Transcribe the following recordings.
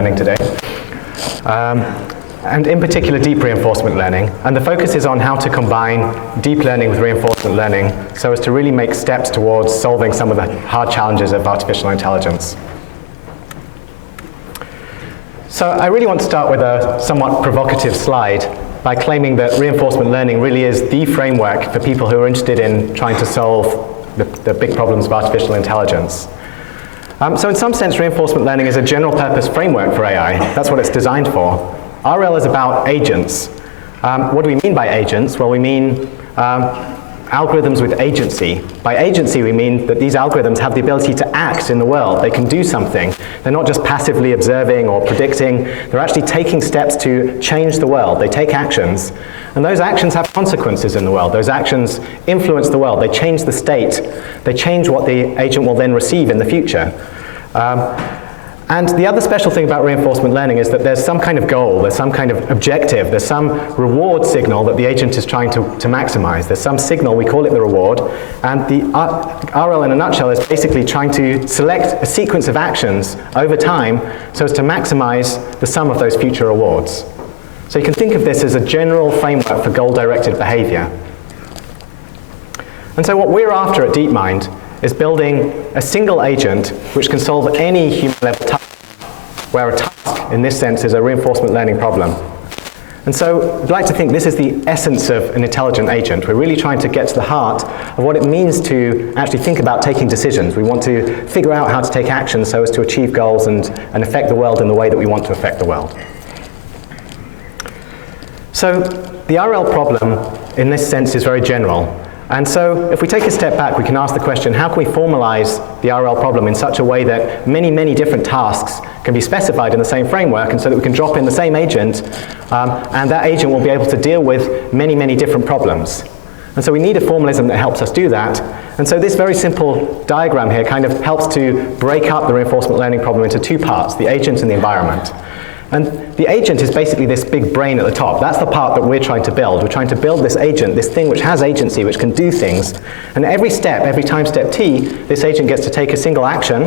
learning today, and in particular deep reinforcement learning. And the focus is on how to combine deep learning with reinforcement learning so as to really make steps towards solving some of the hard challenges of artificial intelligence. So I really want to start with a somewhat provocative slide by claiming that reinforcement learning really is the framework for people who are interested in trying to solve the big problems of artificial intelligence. So in some sense, reinforcement learning is a general purpose framework for AI. That's what it's designed for. RL is about agents. What do we mean by agents? Well, we mean algorithms with agency. By agency, we mean that these algorithms have the ability to act in the world. They can do something. They're not just passively observing or predicting. They're actually taking steps to change the world. They take actions. And those actions have consequences in the world. Those actions influence the world. They change the state. They change what the agent will then receive in the future. And the other special thing about reinforcement learning is that there's some kind of goal, there's some kind of objective, there's some reward signal that the agent is trying to maximize. There's some signal, we call it the reward, and the RL in a nutshell is basically trying to select a sequence of actions over time so as to maximize the sum of those future rewards. So you can think of this as a general framework for goal-directed behavior. And so what we're after at DeepMind is building a single agent which can solve any human-level task, where a task, in this sense, is a reinforcement learning problem. And so I'd like to think this is the essence of an intelligent agent. We're really trying to get to the heart of what it means to actually think about taking decisions. We want to figure out how to take action so as to achieve goals and affect the world in the way that we want to affect the world. So the RL problem, in this sense, is very general. And so if we take a step back, we can ask the question, how can we formalize the RL problem in such a way that many, many different tasks can be specified in the same framework, and so that we can drop in the same agent, and that agent will be able to deal with many, many different problems. And so we need a formalism that helps us do that. And so this very simple diagram here kind of helps to break up the reinforcement learning problem into two parts, the agent and the environment. And the agent is basically this big brain at the top. That's the part that we're trying to build. We're trying to build this agent, this thing which has agency, which can do things. And every step, every time step t, this agent gets to take a single action.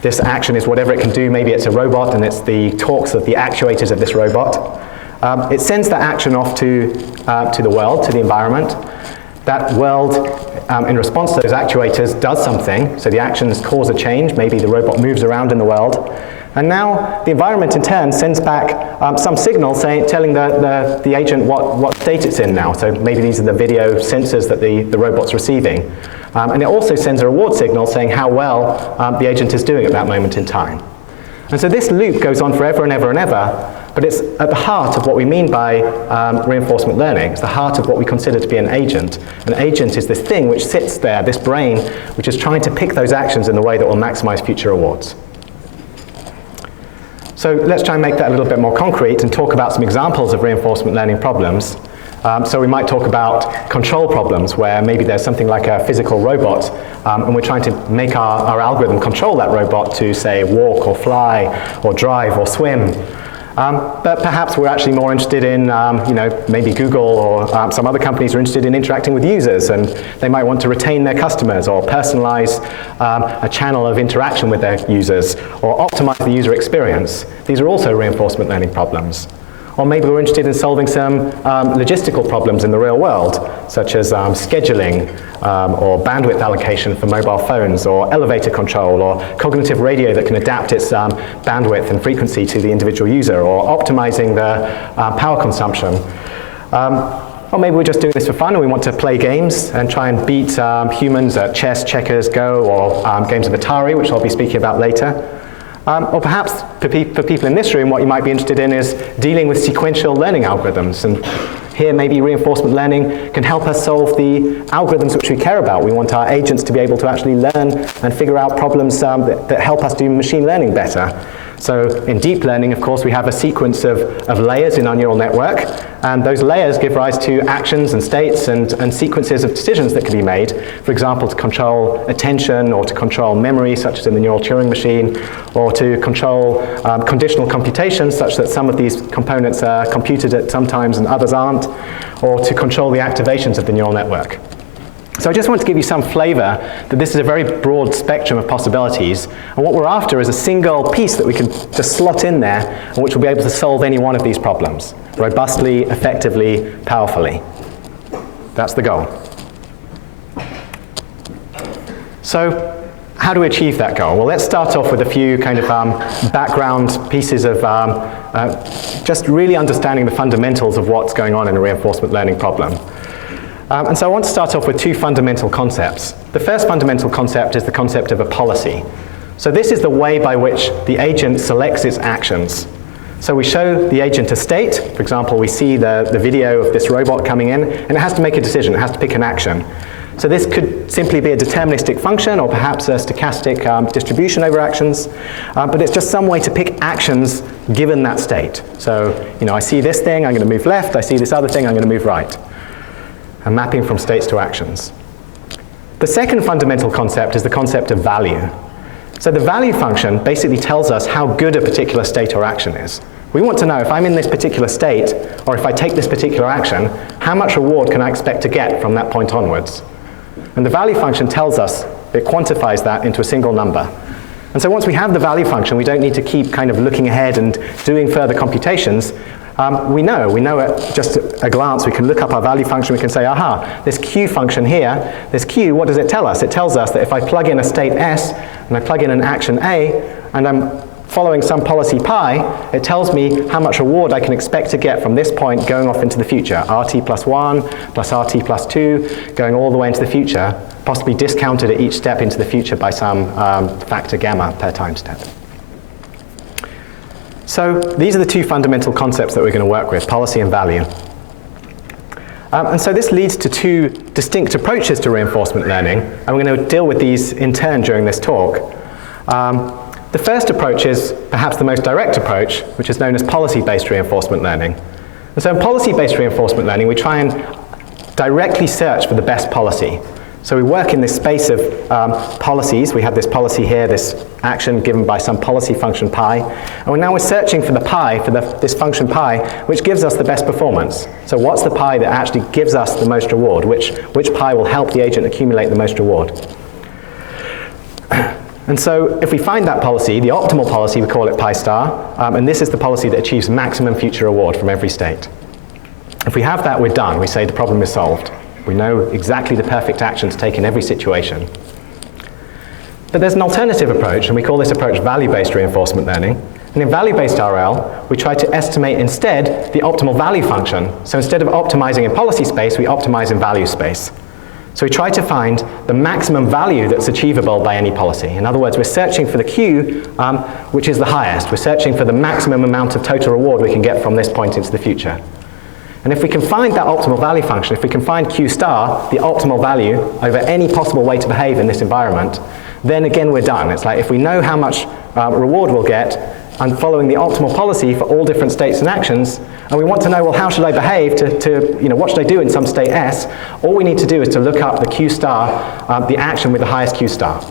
This action is whatever it can do. Maybe it's a robot, and it's the torques of the actuators of this robot. It sends that action off to the world, to the environment. That world, in response to those actuators, does something. So the actions cause a change. Maybe the robot moves around in the world. And now the environment in turn sends back some signal telling the agent what state it's in now. So maybe these are the video sensors that the robot's receiving. And it also sends a reward signal saying how well the agent is doing at that moment in time. And so this loop goes on forever and ever and ever, but it's at the heart of what we mean by reinforcement learning. It's the heart of what we consider to be an agent. An agent is this thing which sits there, this brain, which is trying to pick those actions in the way that will maximize future rewards. So let's try and make that a little bit more concrete and talk about some examples of reinforcement learning problems. So we might talk about control problems where maybe there's something like a physical robot and we're trying to make our algorithm control that robot to, say, walk or fly or drive or swim. But perhaps we're actually more interested in, maybe Google or some other companies are interested in interacting with users, and they might want to retain their customers or personalize a channel of interaction with their users or optimize the user experience. These are also reinforcement learning problems. Or maybe we're interested in solving some logistical problems in the real world, such as scheduling or bandwidth allocation for mobile phones, or elevator control, or cognitive radio that can adapt its bandwidth and frequency to the individual user, or optimizing the power consumption. Or maybe we're just doing this for fun and we want to play games and try and beat humans at chess, checkers, Go, or games of Atari, which I'll be speaking about later. Or perhaps for people in this room, what you might be interested in is dealing with sequential learning algorithms. And here maybe reinforcement learning can help us solve the algorithms which we care about. We want our agents to be able to actually learn and figure out problems that help us do machine learning better. So in deep learning, of course, we have a sequence of layers in our neural network, and those layers give rise to actions and states and sequences of decisions that can be made, for example, to control attention or to control memory, such as in the neural Turing machine, or to control conditional computation, such that some of these components are computed at some times and others aren't, or to control the activations of the neural network. So I just want to give you some flavor that this is a very broad spectrum of possibilities, and what we're after is a single piece that we can just slot in there and which will be able to solve any one of these problems robustly, effectively, powerfully. That's the goal. So how do we achieve that goal? Well, let's start off with a few kind of background pieces of just really understanding the fundamentals of what's going on in a reinforcement learning problem. And so I want to start off with two fundamental concepts. The first fundamental concept is the concept of a policy. So this is the way by which the agent selects its actions. So we show the agent a state. For example, we see the video of this robot coming in, and it has to make a decision. It has to pick an action. So this could simply be a deterministic function, or perhaps a stochastic distribution over actions. But it's just some way to pick actions given that state. So, I see this thing, I'm going to move left. I see this other thing, I'm going to move right. And mapping from states to actions. The second fundamental concept is the concept of value. So the value function basically tells us how good a particular state or action is. We want to know if I'm in this particular state, or if I take this particular action, how much reward can I expect to get from that point onwards? And the value function tells us, it quantifies that into a single number. And so once we have the value function, we don't need to keep kind of looking ahead and doing further computations. We know at just a glance, we can look up our value function, we can say, aha, this Q function here, this Q, what does it tell us? It tells us that if I plug in a state S, and I plug in an action A, and I'm following some policy pi, it tells me how much reward I can expect to get from this point going off into the future, RT plus 1, plus RT plus 2, going all the way into the future, possibly discounted at each step into the future by some factor gamma per time step. So these are the two fundamental concepts that we're going to work with, policy and value. And so this leads to two distinct approaches to reinforcement learning, and we're going to deal with these in turn during this talk. The first approach is perhaps the most direct approach, which is known as policy-based reinforcement learning. And so in policy-based reinforcement learning, we try and directly search for the best policy. So we work in this space of policies. We have this policy here, this action given by some policy function pi. And now we're searching for the pi, for this function pi, which gives us the best performance. So what's the pi that actually gives us the most reward? Which pi will help the agent accumulate the most reward? And so if we find that policy, the optimal policy, we call it pi star. And this is the policy that achieves maximum future reward from every state. If we have that, we're done. We say the problem is solved. We know exactly the perfect action to take in every situation. But there's an alternative approach, and we call this approach value-based reinforcement learning. And in value-based RL, we try to estimate instead the optimal value function. So instead of optimizing in policy space, we optimize in value space. So we try to find the maximum value that's achievable by any policy. In other words, we're searching for the Q, which is the highest. We're searching for the maximum amount of total reward we can get from this point into the future. And if we can find that optimal value function, if we can find Q star, the optimal value over any possible way to behave in this environment, then again we're done. It's like if we know how much reward we'll get, and following the optimal policy for all different states and actions, and we want to know, well, how should I behave what should I do in some state S? All we need to do is to look up the Q star, the action with the highest Q star.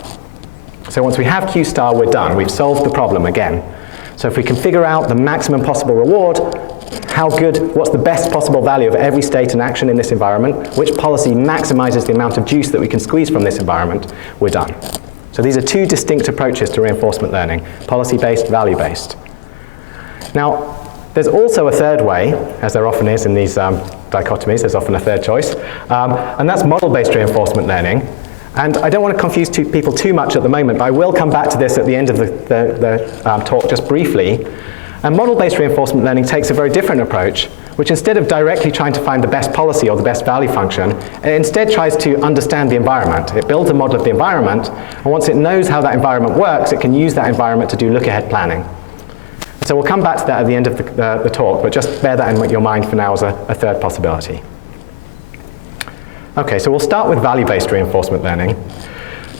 So once we have Q star, we're done. We've solved the problem again. So if we can figure out the maximum possible reward, what's the best possible value of every state and action in this environment, which policy maximizes the amount of juice that we can squeeze from this environment, we're done. So these are two distinct approaches to reinforcement learning, policy-based, value-based. Now, there's also a third way, as there often is in these dichotomies, there's often a third choice, and that's model-based reinforcement learning. And I don't want to confuse people too much at the moment, but I will come back to this at the end of the talk just briefly. And model-based reinforcement learning takes a very different approach, which instead of directly trying to find the best policy or the best value function, it instead tries to understand the environment. It builds a model of the environment, and once it knows how that environment works, it can use that environment to do look-ahead planning. So we'll come back to that at the end of the talk, but just bear that in your mind for now as a third possibility. Okay, so we'll start with value-based reinforcement learning.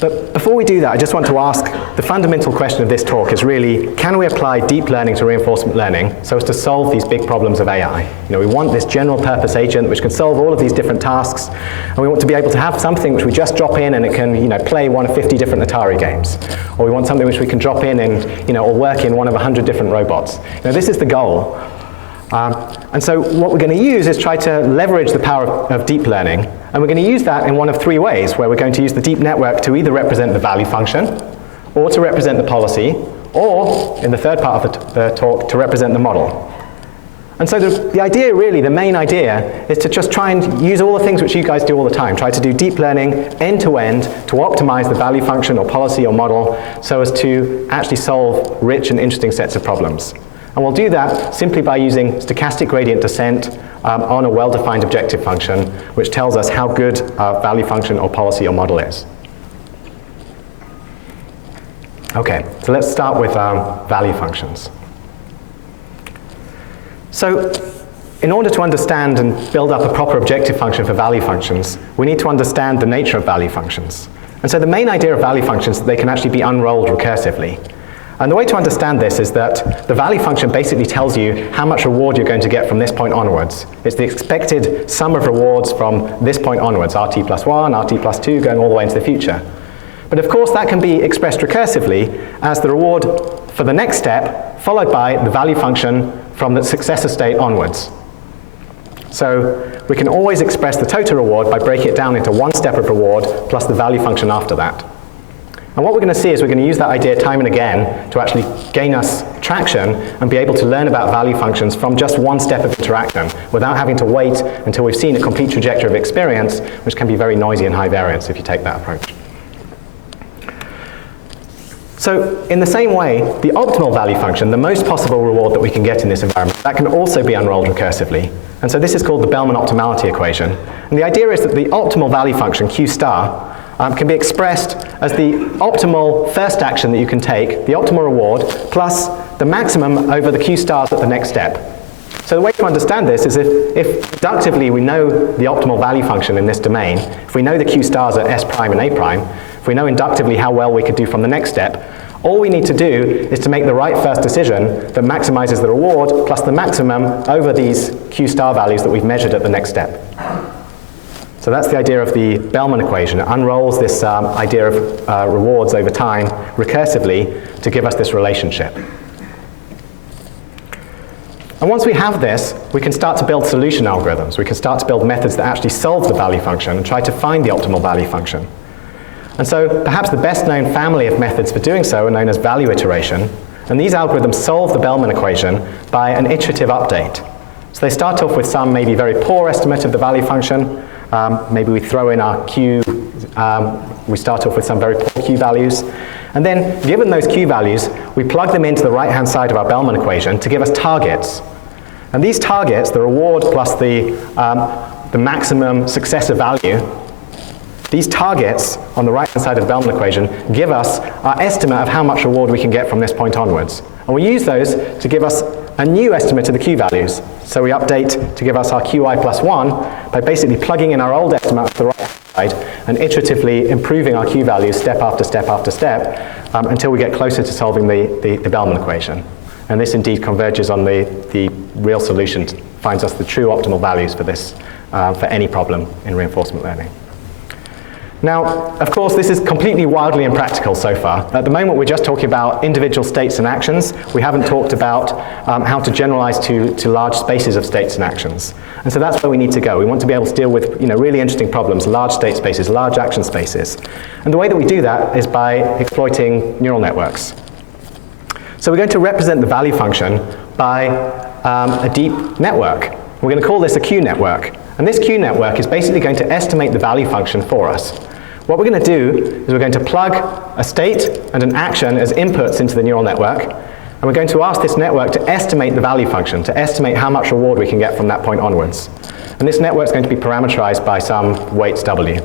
But before we do that, I just want to ask, the fundamental question of this talk is really, can we apply deep learning to reinforcement learning so as to solve these big problems of AI? We want this general purpose agent which can solve all of these different tasks, and we want to be able to have something which we just drop in and it can play one of 50 different Atari games. Or we want something which we can drop in and or work in one of 100 different robots. This is the goal. And so what we're going to use is try to leverage the power of deep learning, and we're going to use that in one of three ways, where we're going to use the deep network to either represent the value function, or to represent the policy, or, in the third part of the talk, to represent the model. And so the idea really, the main idea, is to just try and use all the things which you guys do all the time. Try to do deep learning end-to-end to optimize the value function or policy or model so as to actually solve rich and interesting sets of problems. And we'll do that simply by using stochastic gradient descent on a well-defined objective function, which tells us how good our value function or policy or model is. Okay, so let's start with value functions. So in order to understand and build up a proper objective function for value functions, we need to understand the nature of value functions. And so the main idea of value functions is that they can actually be unrolled recursively. And the way to understand this is that the value function basically tells you how much reward you're going to get from this point onwards. It's the expected sum of rewards from this point onwards, RT plus 1, RT plus 2, going all the way into the future. But of course that can be expressed recursively as the reward for the next step, followed by the value function from the successor state onwards. So we can always express the total reward by breaking it down into one step of reward plus the value function after that. And what we're going to see is we're going to use that idea time and again to actually gain us traction and be able to learn about value functions from just one step of interaction without having to wait until we've seen a complete trajectory of experience, which can be very noisy and high variance if you take that approach. So in the same way, the optimal value function, the most possible reward that we can get in this environment, that can also be unrolled recursively. And so this is called the Bellman optimality equation. And the idea is that the optimal value function, Q star, can be expressed as the optimal first action that you can take, the optimal reward, plus the maximum over the Q stars at the next step. So the way to understand this is if deductively we know the optimal value function in this domain, if we know the Q stars at S prime and A prime, if we know inductively how well we could do from the next step, all we need to do is to make the right first decision that maximizes the reward plus the maximum over these Q star values that we've measured at the next step. So that's the idea of the Bellman equation. It unrolls this idea of rewards over time recursively to give us this relationship. And once we have this, we can start to build solution algorithms. We can start to build methods that actually solve the value function and try to find the optimal value function. And so perhaps the best known family of methods for doing so are known as value iteration. And these algorithms solve the Bellman equation by an iterative update. So they start off with some maybe very poor estimate of the value function. Maybe we throw in our Q, we start off with some very poor Q values. And then, given those Q values, we plug them into the right-hand side of our Bellman equation to give us targets. And these targets, the reward plus the maximum successor value, these targets on the right-hand side of the Bellman equation give us our estimate of how much reward we can get from this point onwards. And we use those to give us a new estimate of the Q values. So we update to give us our QI plus 1 by basically plugging in our old estimate to the right side and iteratively improving our Q values step after step after step until we get closer to solving the Bellman equation. And this indeed converges on the real solution, finds us the true optimal values for this, for any problem in reinforcement learning. Now, of course, this is completely wildly impractical so far. At the moment, we're just talking about individual states and actions. We haven't talked about how to generalize to large spaces of states and actions. And so that's where we need to go. We want to be able to deal with really interesting problems, large state spaces, large action spaces. And the way that we do that is by exploiting neural networks. So we're going to represent the value function by a deep network. We're going to call this a Q network. And this Q network is basically going to estimate the value function for us. What we're going to do is we're going to plug a state and an action as inputs into the neural network, and we're going to ask this network to estimate the value function, to estimate how much reward we can get from that point onwards. And this network is going to be parameterized by some weights W.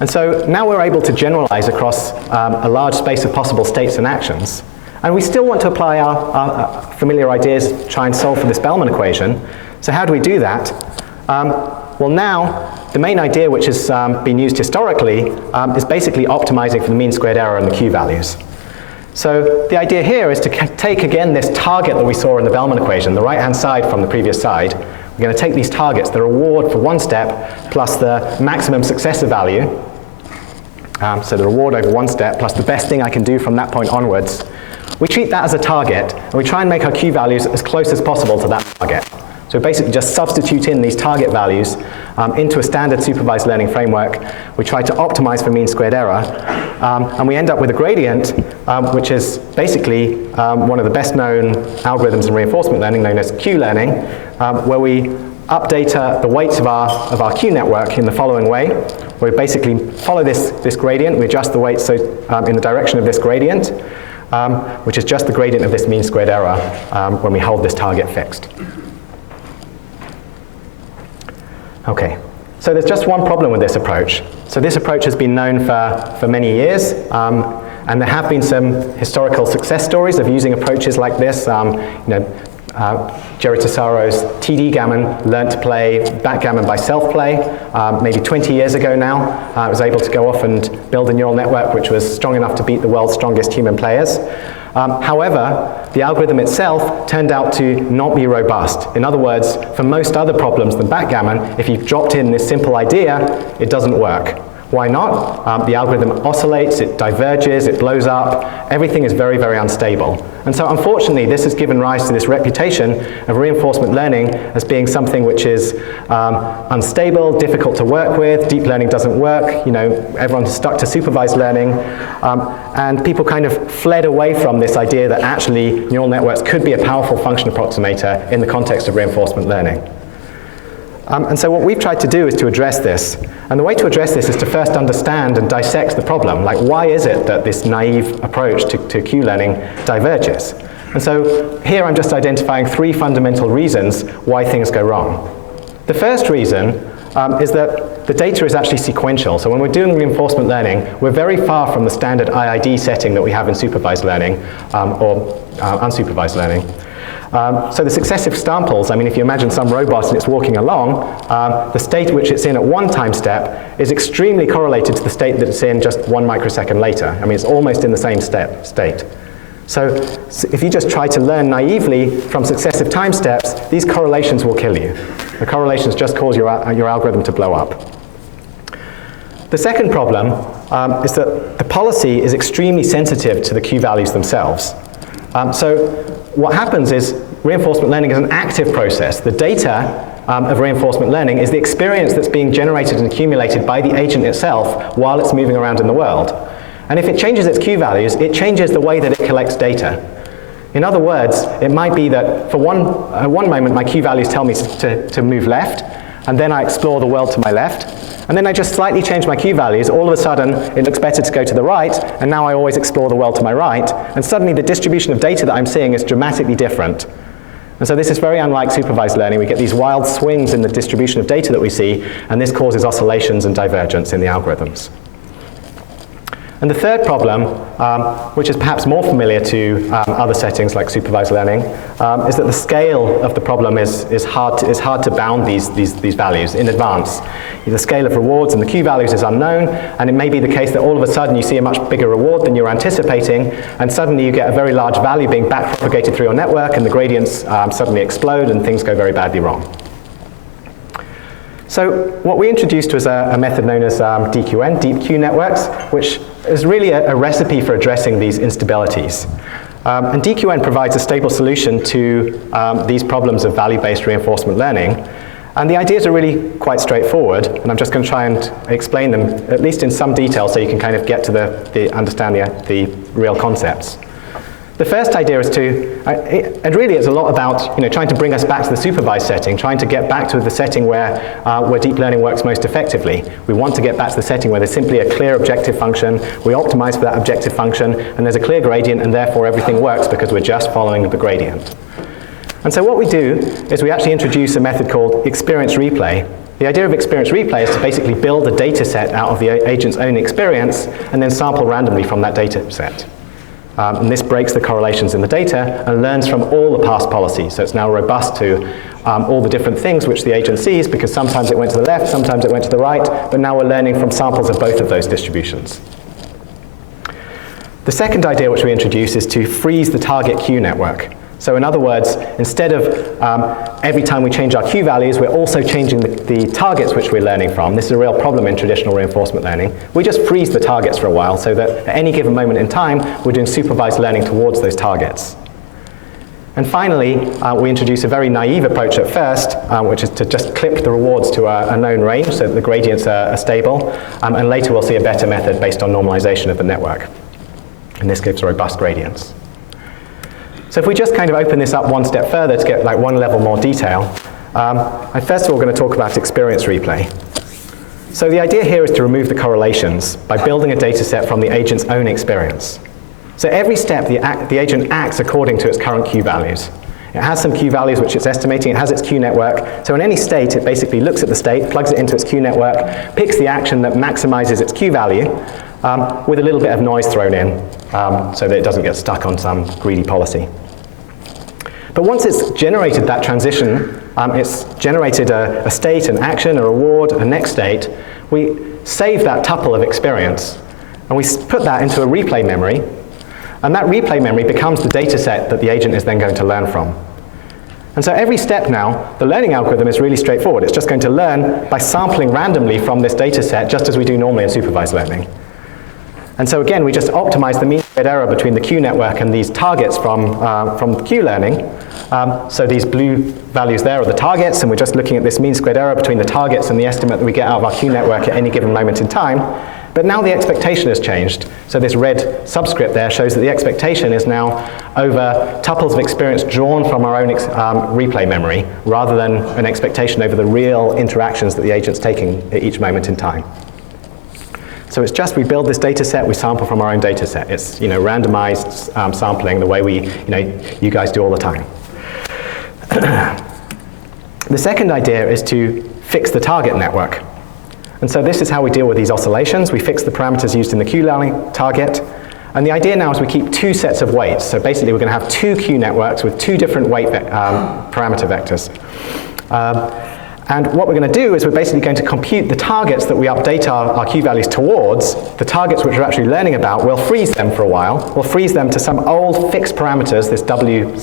And so now we're able to generalize across a large space of possible states and actions. And we still want to apply our familiar ideas, try and solve for this Bellman equation. So how do we do that? Well, now, the main idea which has been used historically is basically optimizing for the mean squared error and the Q values. So the idea here is to take again this target that we saw in the Bellman equation, the right-hand side from the previous side. We're going to take these targets, the reward for one step plus the maximum successor value. So the reward over one step plus the best thing I can do from that point onwards. We treat that as a target, and we try and make our Q values as close as possible to that target. So basically just substitute in these target values into a standard supervised learning framework. We try to optimize for mean squared error, and we end up with a gradient, which is basically one of the best known algorithms in reinforcement learning, known as Q learning, where we update the weights of our Q network in the following way. We basically follow this gradient, we adjust the weights so, in the direction of this gradient, which is just the gradient of this mean squared error when we hold this target fixed. Okay, so there's just one problem with this approach. So this approach has been known for many years, and there have been some historical success stories of using approaches like this. Jerry Tessaro's TD gammon learned to play backgammon by self-play maybe 20 years ago now. Was able to go off and build a neural network which was strong enough to beat the world's strongest human players. However, the algorithm itself turned out to not be robust. In other words, for most other problems than backgammon, if you've dropped in this simple idea, it doesn't work. Why not? The algorithm oscillates, it diverges, it blows up. Everything is very, very unstable. And so unfortunately, this has given rise to this reputation of reinforcement learning as being something which is unstable, difficult to work with, deep learning doesn't work, everyone's stuck to supervised learning. And people kind of fled away from this idea that actually neural networks could be a powerful function approximator in the context of reinforcement learning. And so what we've tried to do is to address this. And the way to address this is to first understand and dissect the problem. Like, why is it that this naive approach to Q learning diverges? And so here I'm just identifying 3 fundamental reasons why things go wrong. The first reason is that the data is actually sequential. So when we're doing reinforcement learning, we're very far from the standard IID setting that we have in supervised learning or unsupervised learning. So the successive samples, if you imagine some robot and it's walking along, the state which it's in at one time step is extremely correlated to the state that it's in just 1 microsecond later. It's almost in the same state. So if you just try to learn naively from successive time steps, these correlations will kill you. The correlations just cause your algorithm to blow up. The second problem is that the policy is extremely sensitive to the Q values themselves. So what happens is reinforcement learning is an active process. The data of reinforcement learning is the experience that's being generated and accumulated by the agent itself while it's moving around in the world. And if it changes its Q values, it changes the way that it collects data. In other words, it might be that for one moment my Q values tell me to move left, and then I explore the world to my left, and then I just slightly change my Q values. All of a sudden, it looks better to go to the right, and now I always explore the world to my right, and suddenly the distribution of data that I'm seeing is dramatically different. And so this is very unlike supervised learning. We get these wild swings in the distribution of data that we see, and this causes oscillations and divergence in the algorithms. And the third problem, which is perhaps more familiar to other settings like supervised learning, is that the scale of the problem is hard to bound these values in advance. The scale of rewards and the Q values is unknown, and it may be the case that all of a sudden you see a much bigger reward than you're anticipating, and suddenly you get a very large value being backpropagated through your network, and the gradients suddenly explode, and things go very badly wrong. So what we introduced was a method known as DQN, Deep Q Networks, which is really a recipe for addressing these instabilities. And DQN provides a stable solution to these problems of value-based reinforcement learning. And the ideas are really quite straightforward, and I'm just going to try and explain them, at least in some detail, so you can kind of get to understand the real concepts. The first idea is and really it's a lot about trying to bring us back to the supervised setting, trying to get back to the setting where deep learning works most effectively. We want to get back to the setting where there's simply a clear objective function, we optimize for that objective function, and there's a clear gradient, and therefore everything works because we're just following the gradient. And so what we do is we actually introduce a method called experience replay. The idea of experience replay is to basically build a data set out of the agent's own experience and then sample randomly from that data set. And this breaks the correlations in the data and learns from all the past policies. So it's now robust to all the different things which the agent sees, because sometimes it went to the left, sometimes it went to the right, but now we're learning from samples of both of those distributions. The second idea which we introduce is to freeze the target Q network. So in other words, instead of every time we change our Q values, we're also changing the targets which we're learning from. This is a real problem in traditional reinforcement learning. We just freeze the targets for a while so that at any given moment in time, we're doing supervised learning towards those targets. And finally, we introduce a very naive approach at first, which is to just clip the rewards to a known range so that the gradients are stable. And later we'll see a better method based on normalization of the network. And this gives robust gradients. So if we just kind of open this up one step further to get like one level more detail, I'm first of all going to talk about experience replay. So the idea here is to remove the correlations by building a data set from the agent's own experience. So every step the agent acts according to its current Q values. It has some Q values which it's estimating, it has its Q network. So in any state, it basically looks at the state, plugs it into its Q network, picks the action that maximizes its Q value, with a little bit of noise thrown in so that it doesn't get stuck on some greedy policy. But once it's generated that transition, it's generated a state, an action, a reward, a next state, we save that tuple of experience and we put that into a replay memory, and that replay memory becomes the data set that the agent is then going to learn from. And so every step now, the learning algorithm is really straightforward. It's just going to learn by sampling randomly from this data set, just as we do normally in supervised learning. And so again, we just optimize the mean squared error between the Q network and these targets from Q learning. So these blue values there are the targets, and we're just looking at this mean squared error between the targets and the estimate that we get out of our Q network at any given moment in time. But now the expectation has changed. So this red subscript there shows that the expectation is now over tuples of experience drawn from our own replay memory, rather than an expectation over the real interactions that the agent's taking at each moment in time. So it's just we build this data set, we sample from our own data set. It's randomized sampling the way you guys do all the time. The second idea is to fix the target network. And so this is how we deal with these oscillations. We fix the parameters used in the Q-learning target. And the idea now is we keep two sets of weights. So basically we're going to have two Q networks with two different weight parameter vectors. And what we're going to do is we're basically going to compute the targets that we update our Q values towards. The targets which we're actually learning about, we'll freeze them for a while. We'll freeze them to some old fixed parameters, this W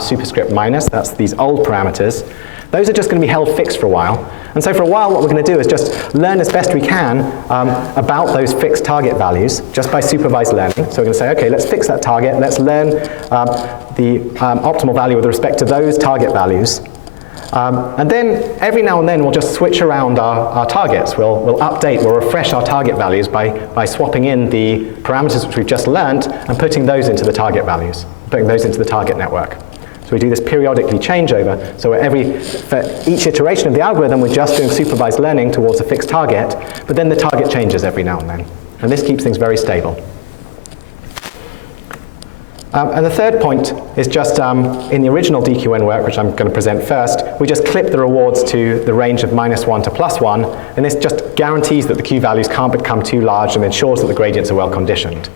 superscript minus, that's these old parameters. Those are just going to be held fixed for a while. And so for a while, what we're going to do is just learn as best we can about those fixed target values, just by supervised learning. So we're going to say, okay, let's fix that target. Let's learn the optimal value with respect to those target values. And then every now and then we'll just switch around our targets. We'll update, we'll refresh our target values by swapping in the parameters which we've just learned and putting those into the target values, putting those into the target network. So we do this periodically changeover. So for each iteration of the algorithm, we're just doing supervised learning towards a fixed target, but then the target changes every now and then. And this keeps things very stable. And the third point is just in the original DQN work, which I'm going to present first, we just clip the rewards to the range of -1 to +1, and this just guarantees that the Q values can't become too large and ensures that the gradients are well conditioned.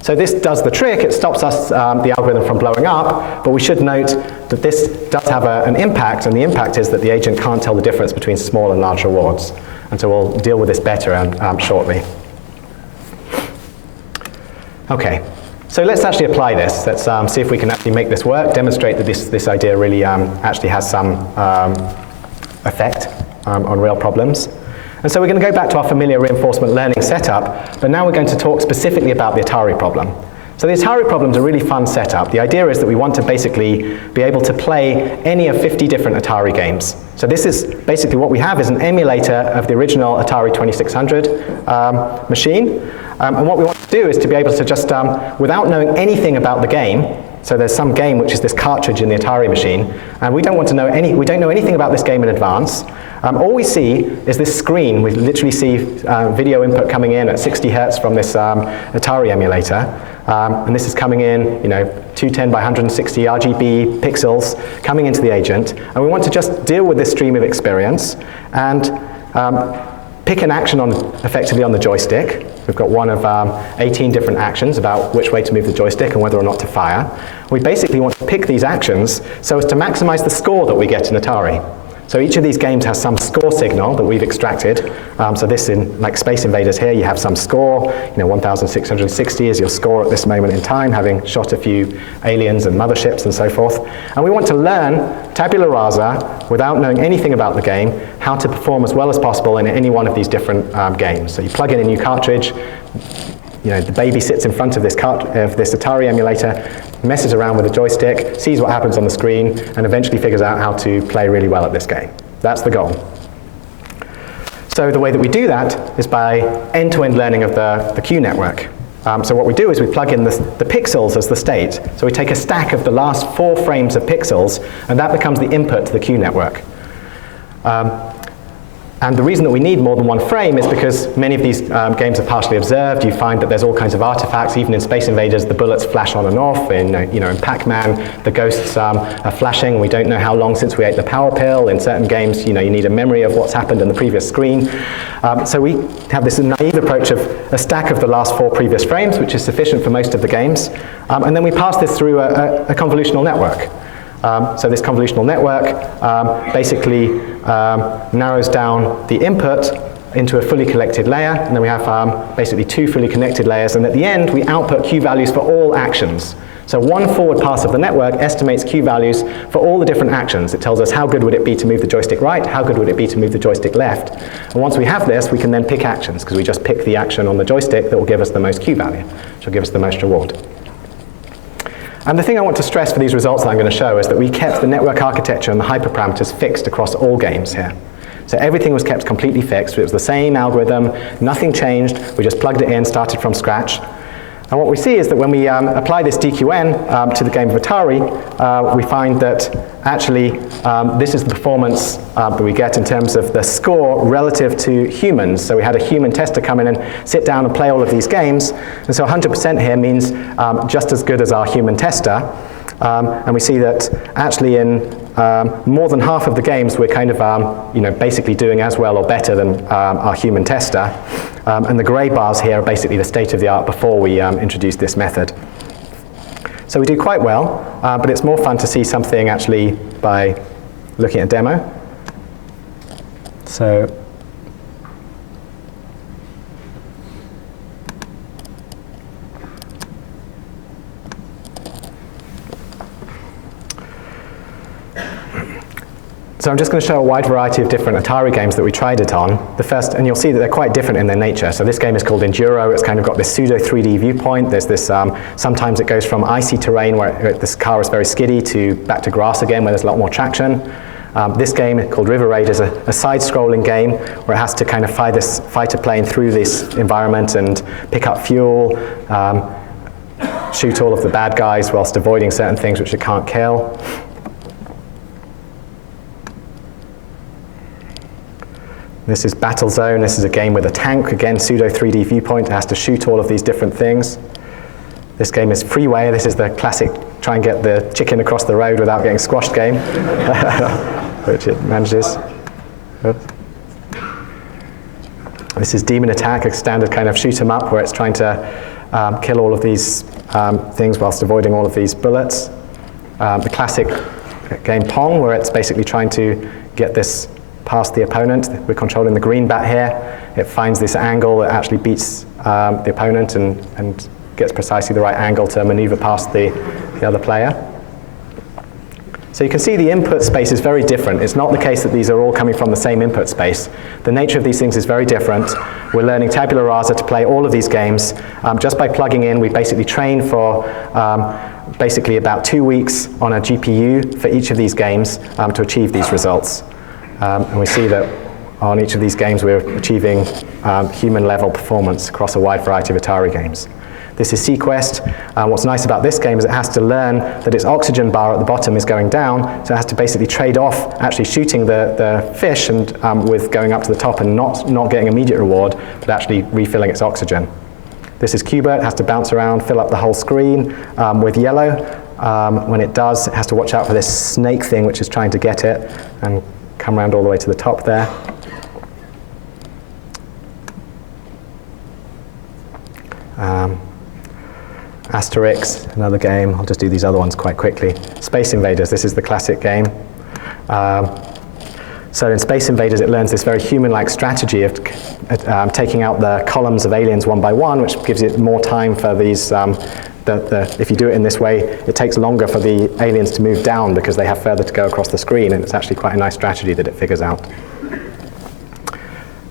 So this does the trick. It stops us, the algorithm from blowing up, but we should note that this does have an impact, and the impact is that the agent can't tell the difference between small and large rewards. And so we'll deal with this better shortly. Okay. So let's actually apply this. Let's see if we can actually make this work, demonstrate that this idea really actually has some effect on real problems. And so we're going to go back to our familiar reinforcement learning setup, but now we're going to talk specifically about the Atari problem. So the Atari problem is a really fun setup. The idea is that we want to basically be able to play any of 50 different Atari games. So this is basically what we have is an emulator of the original Atari 2600 machine. And what we want to do is to be able to just, without knowing anything about the game, so there's some game which is this cartridge in the Atari machine, and we don't know anything about this game in advance. All we see is this screen. We literally see video input coming in at 60 hertz from this Atari emulator. And this is coming in, 210 by 160 RGB pixels coming into the agent. And we want to just deal with this stream of experience and pick an action effectively on the joystick. We've got one of 18 different actions about which way to move the joystick and whether or not to fire. We basically want to pick these actions so as to maximize the score that we get in Atari. So each of these games has some score signal that we've extracted. So this, in like Space Invaders here, you have some score. 1,660 is your score at this moment in time, having shot a few aliens and motherships and so forth. And we want to learn tabula rasa, without knowing anything about the game, how to perform as well as possible in any one of these different games. So you plug in a new cartridge. The baby sits in front of this Atari emulator, messes around with the joystick, sees what happens on the screen, and eventually figures out how to play really well at this game. That's the goal. So the way that we do that is by end-to-end learning of the Q network. So what we do is we plug in the pixels as the state. So we take a stack of the last 4 frames of pixels, and that becomes the input to the Q network. And the reason that we need more than one frame is because many of these games are partially observed. You find that there's all kinds of artifacts. Even in Space Invaders, the bullets flash on and off. In Pac-Man, the ghosts are flashing. We don't know how long since we ate the power pill. In certain games, you need a memory of what's happened in the previous screen. So we have this naive approach of a stack of the last 4 previous frames, which is sufficient for most of the games. And then we pass this through a convolutional network. So this convolutional network basically narrows down the input into a fully collected layer, and then we have basically 2 fully connected layers, and at the end we output Q values for all actions. So one forward pass of the network estimates Q values for all the different actions. It tells us how good would it be to move the joystick right, how good would it be to move the joystick left. And once we have this, we can then pick actions, because we just pick the action on the joystick that will give us the most Q value, which will give us the most reward. And the thing I want to stress for these results that I'm going to show is that we kept the network architecture and the hyperparameters fixed across all games here. So everything was kept completely fixed. It was the same algorithm, nothing changed. We just plugged it in, started from scratch. And what we see is that when we apply this DQN to the game of Atari, we find that actually this is the performance that we get in terms of the score relative to humans. So we had a human tester come in and sit down and play all of these games. And so 100% here means just as good as our human tester. And we see that actually in more than half of the games we're kind of basically doing as well or better than our human tester. And the grey bars here are basically the state of the art before we introduced this method. So we do quite well, but it's more fun to see something actually by looking at a demo. So I'm just going to show a wide variety of different Atari games that we tried it on. The first, and you'll see that they're quite different in their nature. So this game is called Enduro. It's kind of got this pseudo 3D viewpoint. There's this, sometimes it goes from icy terrain where this car is very skiddy to back to grass again where there's a lot more traction. This game called River Raid is a side-scrolling game where it has to kind of fly this fighter plane through this environment and pick up fuel, shoot all of the bad guys whilst avoiding certain things which it can't kill. This is Battle Zone. This is a game with a tank, again, pseudo 3D viewpoint. It has to shoot all of these different things. This game is Freeway. This is the classic try and get the chicken across the road without getting squashed game, which it manages. This is Demon Attack, a standard kind of shoot 'em up where it's trying to kill all of these things whilst avoiding all of these bullets. The classic game Pong, where it's basically trying to get this past the opponent. We're controlling the green bat here. It finds this angle that actually beats the opponent and gets precisely the right angle to maneuver past the other player. So you can see the input space is very different. It's not the case that these are all coming from the same input space. The nature of these things is very different. We're learning tabula rasa to play all of these games. Just by plugging in, we basically train for basically about 2 weeks on a GPU for each of these games to achieve these results. And we see that on each of these games we're achieving human-level performance across a wide variety of Atari games. This is Sequest. What's nice about this game is it has to learn that its oxygen bar at the bottom is going down, so it has to basically trade off actually shooting the fish and with going up to the top and not getting immediate reward, but actually refilling its oxygen. This is Qbert. It has to bounce around, fill up the whole screen with yellow. When it does, it has to watch out for this snake thing which is trying to get it and come around all the way to the top there. Asterix, another game. I'll just do these other ones quite quickly. Space Invaders, this is the classic game. So in Space Invaders, it learns this very human-like strategy of taking out the columns of aliens one by one, which gives it more time for these, if you do it in this way, it takes longer for the aliens to move down because they have further to go across the screen, and it's actually quite a nice strategy that it figures out.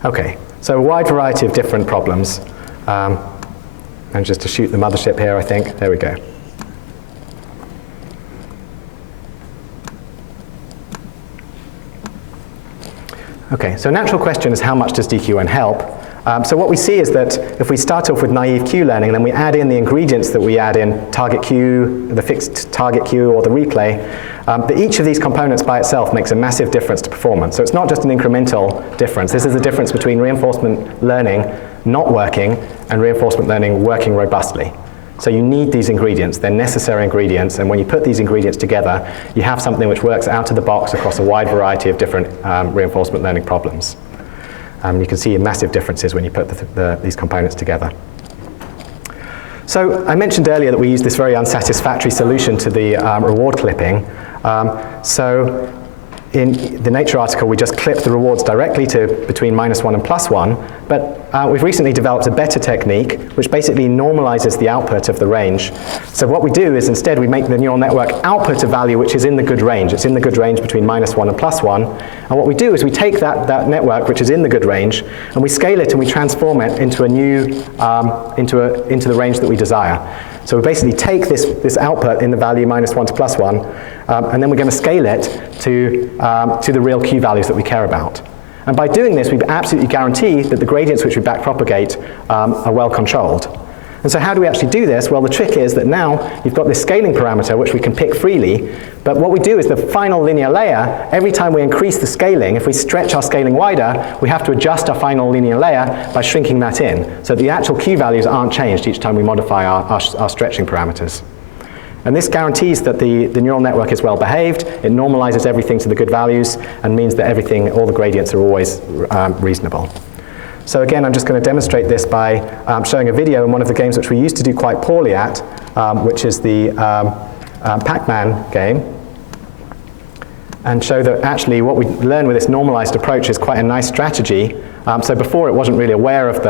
Okay, so a wide variety of different problems. And just to shoot the mothership here, I think. There we go. Okay, so a natural question is how much does DQN help? So what we see is that if we start off with naive queue learning, then we add in the ingredients that we add in target queue, the fixed target queue, or the replay, that each of these components by itself makes a massive difference to performance. So it's not just an incremental difference. This is the difference between reinforcement learning not working and reinforcement learning working robustly. So you need these ingredients. They're necessary ingredients, and when you put these ingredients together, you have something which works out of the box across a wide variety of different reinforcement learning problems. You can see massive differences when you put these components together. So I mentioned earlier that we use this very unsatisfactory solution to the reward clipping. So in the Nature article, we just clip the rewards directly to between -1 and +1, but we've recently developed a better technique which basically normalizes the output of the range. So what we do is instead we make the neural network output a value which is in the good range. It's in the good range between -1 and +1, and what we do is we take that network which is in the good range and we scale it and we transform it into a new, into the range that we desire. So we basically take this output in the value -1 to +1, and then we're going to scale it to the real Q values that we care about. And by doing this, we absolutely guarantee that the gradients which we backpropagate are well controlled. And so how do we actually do this? Well, the trick is that now you've got this scaling parameter which we can pick freely, but what we do is the final linear layer, every time we increase the scaling, if we stretch our scaling wider, we have to adjust our final linear layer by shrinking that in. So the actual Q values aren't changed each time we modify our stretching parameters. And this guarantees that the neural network is well behaved, it normalizes everything to the good values, and means that all the gradients are always reasonable. So again, I'm just going to demonstrate this by showing a video in one of the games which we used to do quite poorly at, which is the Pac-Man game, and show that actually what we learn with this normalized approach is quite a nice strategy. So before it wasn't really aware of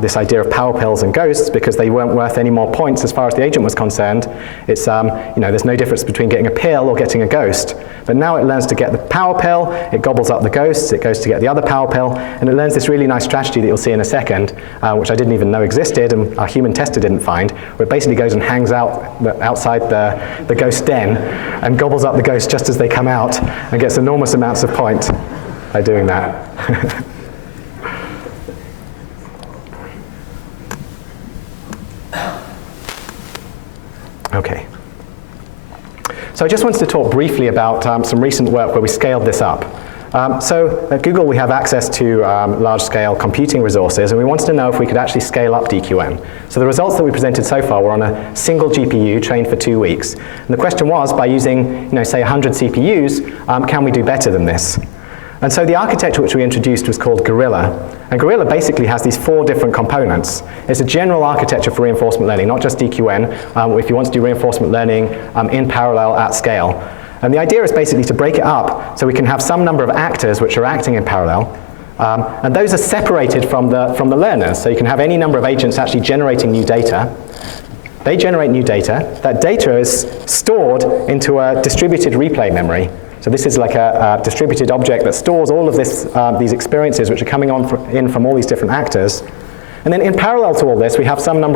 this idea of power pills and ghosts because they weren't worth any more points as far as the agent was concerned. It's, there's no difference between getting a pill or getting a ghost. But now it learns to get the power pill, it gobbles up the ghosts, it goes to get the other power pill, and it learns this really nice strategy that you'll see in a second, which I didn't even know existed and our human tester didn't find, where it basically goes and hangs out outside the ghost den and gobbles up the ghosts just as they come out and gets enormous amounts of points by doing that. Okay. So I just wanted to talk briefly about some recent work where we scaled this up. So at Google we have access to large-scale computing resources, and we wanted to know if we could actually scale up DQN. So the results that we presented so far were on a single GPU trained for 2 weeks. And the question was, by using, say 100 CPUs, can we do better than this? And so the architecture which we introduced was called Gorilla. And Gorilla basically has these 4 different components. It's a general architecture for reinforcement learning, not just DQN, if you want to do reinforcement learning in parallel at scale. And the idea is basically to break it up so we can have some number of actors which are acting in parallel. And those are separated from the learners. So you can have any number of agents actually generating new data. They generate new data. That data is stored into a distributed replay memory. So this is like a distributed object that stores all of these experiences which are coming in from all these different actors. And then in parallel to all this, we have some number of